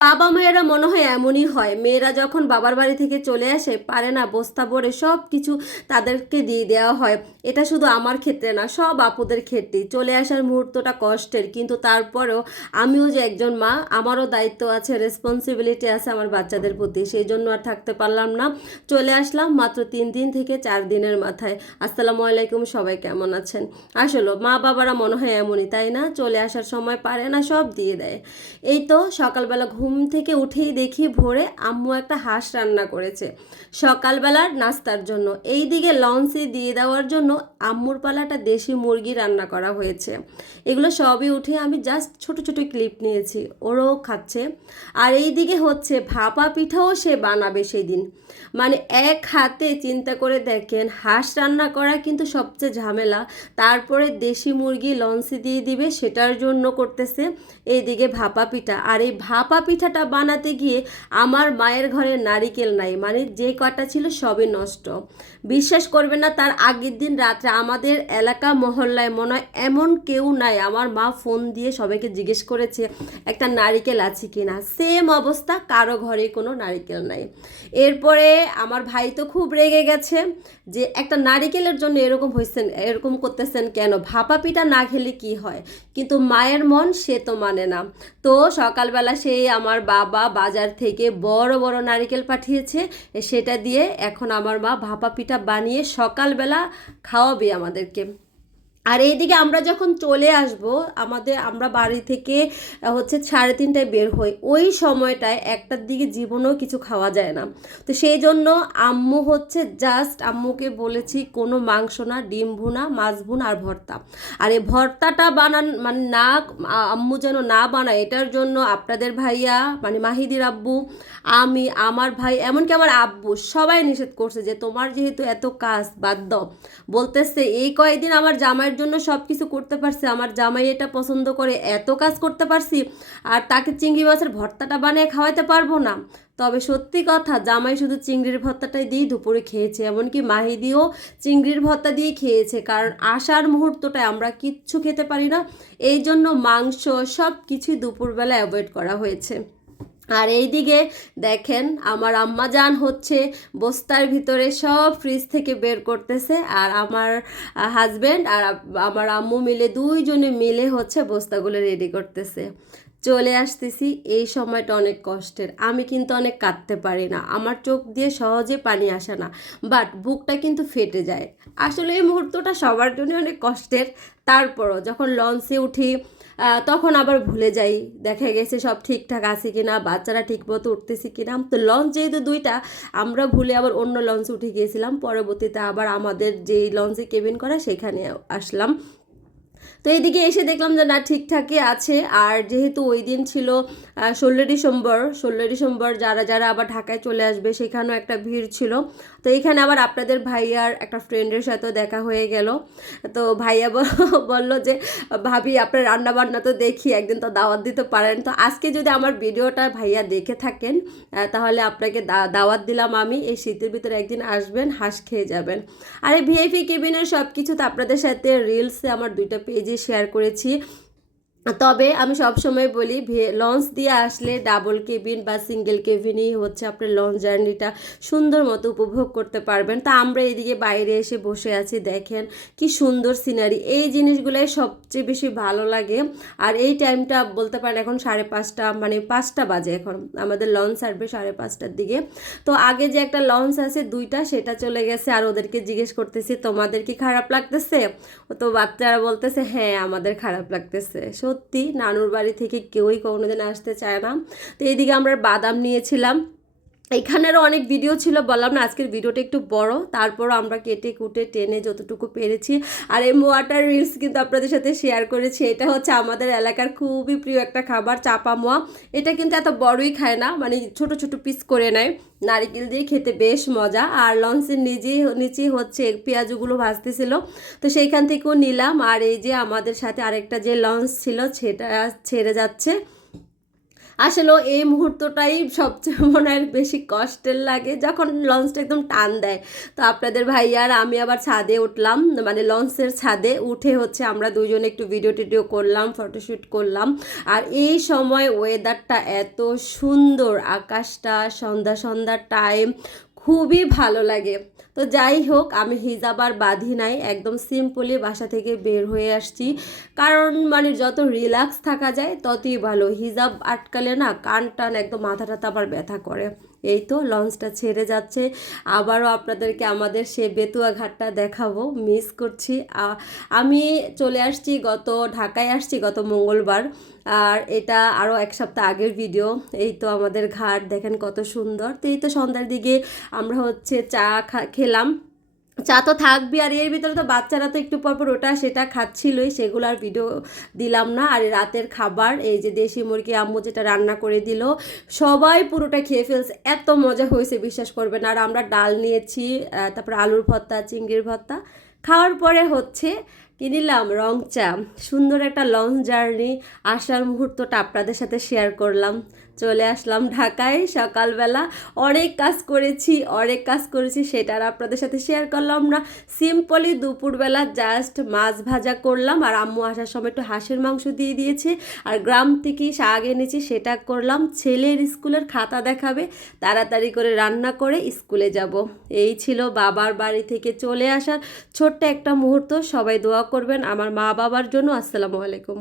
বাবা মায়েরা মনে হয় এমনই হয়। মেয়েরা যখন বাবার বাড়ি থেকে চলে আসে, পারে না, বস্তা ভরে সব কিছু তাদেরকে দিয়ে দেওয়া হয়। এটা শুধু আমার ক্ষেত্রে না, সব আপুদের ক্ষেত্রেই। চলে আসার মুহূর্তটা কষ্টের, কিন্তু তারপরেও আমিও যে একজন মা, আমারও দায়িত্ব আছে রেসপন্সিবিলিটি আছে আমার বাচ্চাদের প্রতি। সেই জন্য আর থাকতে পারলাম না। চলে আসলাম মাত্র তিন দিন থেকে চার দিনের মাথায়। আসসালামু আলাইকুম, সবাই কেমন আছেন? আসলে মা বাবারা মনে হয় এমনই, তাই না? চলে আসার সময় পারে না, সব দিয়ে দেয়। এই তো সকালবেলা ঘুম থেকে উঠেই দেখি ভোরে আম্মু একটা হাঁস রান্না করেছে। সকালবেলার নাস্তার জন্য। এই দিকে লঞ্চে দিয়ে দেওয়ার জন্য আম্মুর পালাটা দেশি মুরগি রান্না করা হয়েছে। এগুলো সবই উঠে আমি জাস্ট ছোট ছোট ক্লিপ নিয়েছি। ওরও খাচ্ছে। আর এই দিকে হচ্ছে, ভাপা পিঠাও সে বানাবে সেই দিন মানে এক হাতে চিন্তা করে দেখেন, হাঁস রান্না করা কিন্তু সবচেয়ে ঝামেলা। তারপরে দেশি মুরগি লঞ্চে দিয়ে দিবে, সেটার জন্য করতেছে এইদিকে ভাপা পিঠা। আর এই ভাপা পিঠাটা বানাতে গিয়ে আমার মায়ের ঘরে নারিকেল নাই। মানে যে কটা ছিল সবই নষ্ট। বিশ্বাস করবে না, তার আগের দিন রাত্রে আমাদের এলাকা মহল্লায় মনে হয় এমন কেউ নাই। আমার মা ফোন দিয়ে সবাইকে জিজ্ঞেস করেছে, একটা নারিকেল আছে কি না সেম অবস্থা, কারও ঘরে কোনো নারিকেল নাই। এরপরে আমার ভাই তো খুব রেগে গেছে যে, একটা নারিকেলের জন্য এরকম হয়েছেন এরকম করতেছেন কেন? ভাপা পিঠা না খেলে কি হয়? কিন্তু মায়ের মন সে তো মানে না। তো সকালবেলা সেই আমার বাবা বাজার থেকে বড় বড় নারিকেল পাঠিয়েছে, সেটা দিয়ে এখন আমার মা ভাপা পিঠা বানিয়ে সকালবেলা খাওয়াবে আমাদেরকে। আর এইদিকে আমরা যখন চলে আসব, আমাদের, আমরা বাড়ি থেকে হচ্ছে সাড়ে তিনটায় বের হই, ওই সময়টায় একটার দিকে জীবনেও কিছু খাওয়া যায় না। তো সেই জন্য আম্মু হচ্ছে জাস্ট আম্মুকে বলেছি কোনো মাংস না, ডিম ভুনা, মাছ ভুনা আর ভর্তা। আর এই ভর্তাটা বানান মানে না, আম্মু যেন না বানায়, এটার জন্য আপনাদের ভাইয়া মানে মাহিদির আব্বু, আমি, আমার ভাই, এমনকি আমার আব্বু সবাই নিষেধ করছে যে তোমার যেহেতু এত কাজ বাদ বলতেছে, এই কয়েকদিন আমার জামাইয়ের জন্য সব কিছু করতে পারছি, আমার জামাই এটা পছন্দ করে, এত কাজ করতে পারছি, আর তাকে চিংড়ি মাছের ভর্তাটা বানিয়ে খাওয়াতে পারব না। তবে সত্যি কথা, জামাই শুধু চিংড়ির ভর্তাটাই দিয়েই দুপুরে খেয়েছে, এমনকি মাহিদিও চিংড়ির ভর্তা দিয়ে খেয়েছে, কারণ আসার মুহূর্তটায় আমরা কিচ্ছু খেতে পারি না এই জন্য মাংস সব কিছুই দুপুরবেলা অ্যাভয়েড করা হয়েছে। আর এই দিকে দেখেন, আমার আম্মা যান হচ্ছে বস্তার ভিতরে সব ফ্রিজ থেকে বের করতেছে আর আমার হাজব্যান্ড আর আমার আম্মু মিলে দুইজনে মিলে হচ্ছে বস্তাগুলো রেডি করতেছে। চলে আসতেছি, এই সময়টা অনেক কষ্টের। আমি কিন্তু অনেক কাঁদতে পারি না। আমার চোখ দিয়ে সহজে পানি আসে না বাট বুকটা কিন্তু ফেটে যায়। আসলে এই মুহূর্তটা সবার জন্য অনেক কষ্টের। তারপরও যখন লঞ্চে উঠি তখন আবার ভুলে যাই। দেখা গেছে সব ঠিকঠাক আছে কি না বাচ্চারা ঠিক মতো উঠতেছে কিনা। তো লঞ্চ যেহেতু দুইটা, আমরা ভুলে আবার অন্য লঞ্চ উঠে গিয়েছিলাম। পরবর্তীতে আবার আমাদের যেই লঞ্চে কেবিন করা, সেখানে আসলাম। তো এইদিকে এসে দেখলাম যে না, ঠিকঠাকই আছে। আর যেহেতু ওই দিন ছিল ষোলো ডিসেম্বর ষোলো ডিসেম্বর যারা যারা আবার ঢাকায় চলে আসবে, সেখানেও একটা ভিড় ছিল। তো এখানে আবার আপনাদের ভাইয়ার একটা ফ্রেন্ডের সাথেও দেখা হয়ে গেল। তো ভাইয়া বল- বলল যে, ভাবি, আপনার রান্না বান্না তো দেখি, একদিন তো দাওয়াত দিতে পারেন। তো আজকে যদি আমার ভিডিওটা ভাইয়া দেখে থাকেন তাহলে আপনাকে দাওয়াত দিলাম আমি। এই শীতের ভিতরে একদিন আসবেন, হাঁস খেয়ে যাবেন। আর এই ভিআইপি কেবিনের সব কিছু তো আপনাদের সাথে রিলসে আমার দুইটা পেজে শেয়ার করেছি তবে আমি সবসময় বলি লঞ্চ দিয়ে আসলে ডাবল কেবিন বা সিঙ্গেল কেবিনই হচ্ছে আপনার লঞ্চ জার্নিটা সুন্দর মতো উপভোগ করতে পারবেন। তা আমরা এদিকে বাইরে এসে বসে আছি, দেখেন কি সুন্দর সিনারি এই জিনিসগুলোই সবচেয়ে বেশি ভালো লাগে। আর এই টাইমটা বলতে পারেন এখন সাড়ে পাঁচটা মানে পাঁচটা বাজে এখন আমাদের লঞ্চ ছাড়বে সাড়ে পাঁচটার দিকে। তো আগে যে একটা লঞ্চ আছে দুইটা, সেটা চলে গেছে। আর ওদেরকে জিজ্ঞেস করতেছি, তোমাদের কি খারাপ লাগতেছে? তো বাচ্চারা বলতেছে হ্যাঁ আমাদের খারাপ লাগতেছে। সত্যি নানুর বাড়ি থেকে কেউই কোনোদিন আসতে চায় না। তো এইদিকে আমরা বাদাম নিয়েছিলাম। এখানেরও অনেক ভিডিও ছিল, বললাম না আজকের ভিডিওটা একটু বড়। তারপরও আমরা কেটে কুটে টেনে যতটুকু পেরেছি। আর এই মোয়াটার রিলস কিন্তু আপনাদের সাথে শেয়ার করেছি। এটা হচ্ছে আমাদের এলাকার খুবই প্রিয় একটা খাবার, চাপা মোয়া। এটা কিন্তু এত বড়ই খায় না মানে ছোট ছোট পিস করে নেয়। নারিকেল দিয়ে খেতে বেশ মজা। আর লঞ্চের নিজেই নিচেই হচ্ছে পেঁয়াজগুলো ভাজতেছিল। তো সেইখান থেকেও নিলাম। আর এই যে আমাদের সাথে আরেকটা যে লঞ্চ ছিল, সেটা ছেড়ে যাচ্ছে। আসলে এই মুহূর্তটাই সবচেয়ে মনে হয় বেশি কষ্টের লাগে, যখন লঞ্চটা একদম টান দেয়। তো আপনাদের ভাইয়ার আমি আবার ছাদে উঠলাম মানে লঞ্চের ছাদে উঠে হচ্ছে আমরা দুজনে একটু ভিডিও টিডিও করলাম ফটোশ্যুট করলাম। আর এই সময় ওয়েদারটা এত সুন্দর, আকাশটা, সন্ধ্যা সন্ধ্যার টাইম খুবই ভালো লাগে। তো যাই হোক, আমি হিজাব আর বাঁধি নাই, একদম সিম্পলি বাসা থেকে বের হয়ে আসছি। কারণ মানে যত রিল্যাক্স থাকা যায়, ততই ভালো। হিজাব আটকালে না কান টান একদম মাথা টাথা ব্যথা করে। এই তো লঞ্চটা ছেড়ে যাচ্ছে। আবারও আপনাদেরকে আমাদের সে বেতুয়া ঘাটটা দেখাবো। মিস করছি। আমি চলে আসছি গত, ঢাকায় আসছি গত মঙ্গলবার। আর এটা আরও এক সপ্তাহ আগের ভিডিও এই তো আমাদের ঘাট, দেখেন কত সুন্দর। তো এই তো সন্ধ্যার দিকে আমরা হচ্ছে চা খা- খেলাম। চা তো থাকবি আর এর ভিতরে তো বাচ্চারা তো একটু পর পর ওটা সেটা খাচ্ছিলই, সেগুলো আর ভিডিও দিলাম না। আর রাতের খাবার, এই যে দেশি মুরগি আম্মু যেটা রান্না করে দিল, সবাই পুরোটা খেয়ে ফেলছে। এত মজা হয়েছে, বিশ্বাস করবেন। আর আমরা ডাল নিয়েছি তারপর আলুর ভর্তা, চিংড়ির ভর্তা। খাওয়ার পরে হচ্ছে কি নিলাম? রং চা সুন্দর একটা লং জার্নি আসার মুহূর্তটা আপনাদের সাথে শেয়ার করলাম। চলে আসলাম ঢাকায় সকালবেলা। অনেক কাজ করেছি, অনেক কাজ করেছি, সেটা আর আপনাদের সাথে শেয়ার করলাম না। সিম্পলি দুপুরবেলা জাস্ট মাছ ভাজা করলাম, আর আম্মু আসার সময় একটু হাঁসের মাংস দিয়ে দিয়েছে, আর গ্রাম থেকে শাক এনেছি, সেটা করলাম। ছেলের স্কুলের খাতা দেখাবে, তাড়াতাড়ি করে রান্না করে স্কুলে যাব। এই ছিল বাবার বাড়ি থেকে চলে আসার ছোট্ট একটা মুহূর্ত। সবাই দোয়া করবেন আমার মা বাবার জন্য। আসসালামু আলাইকুম।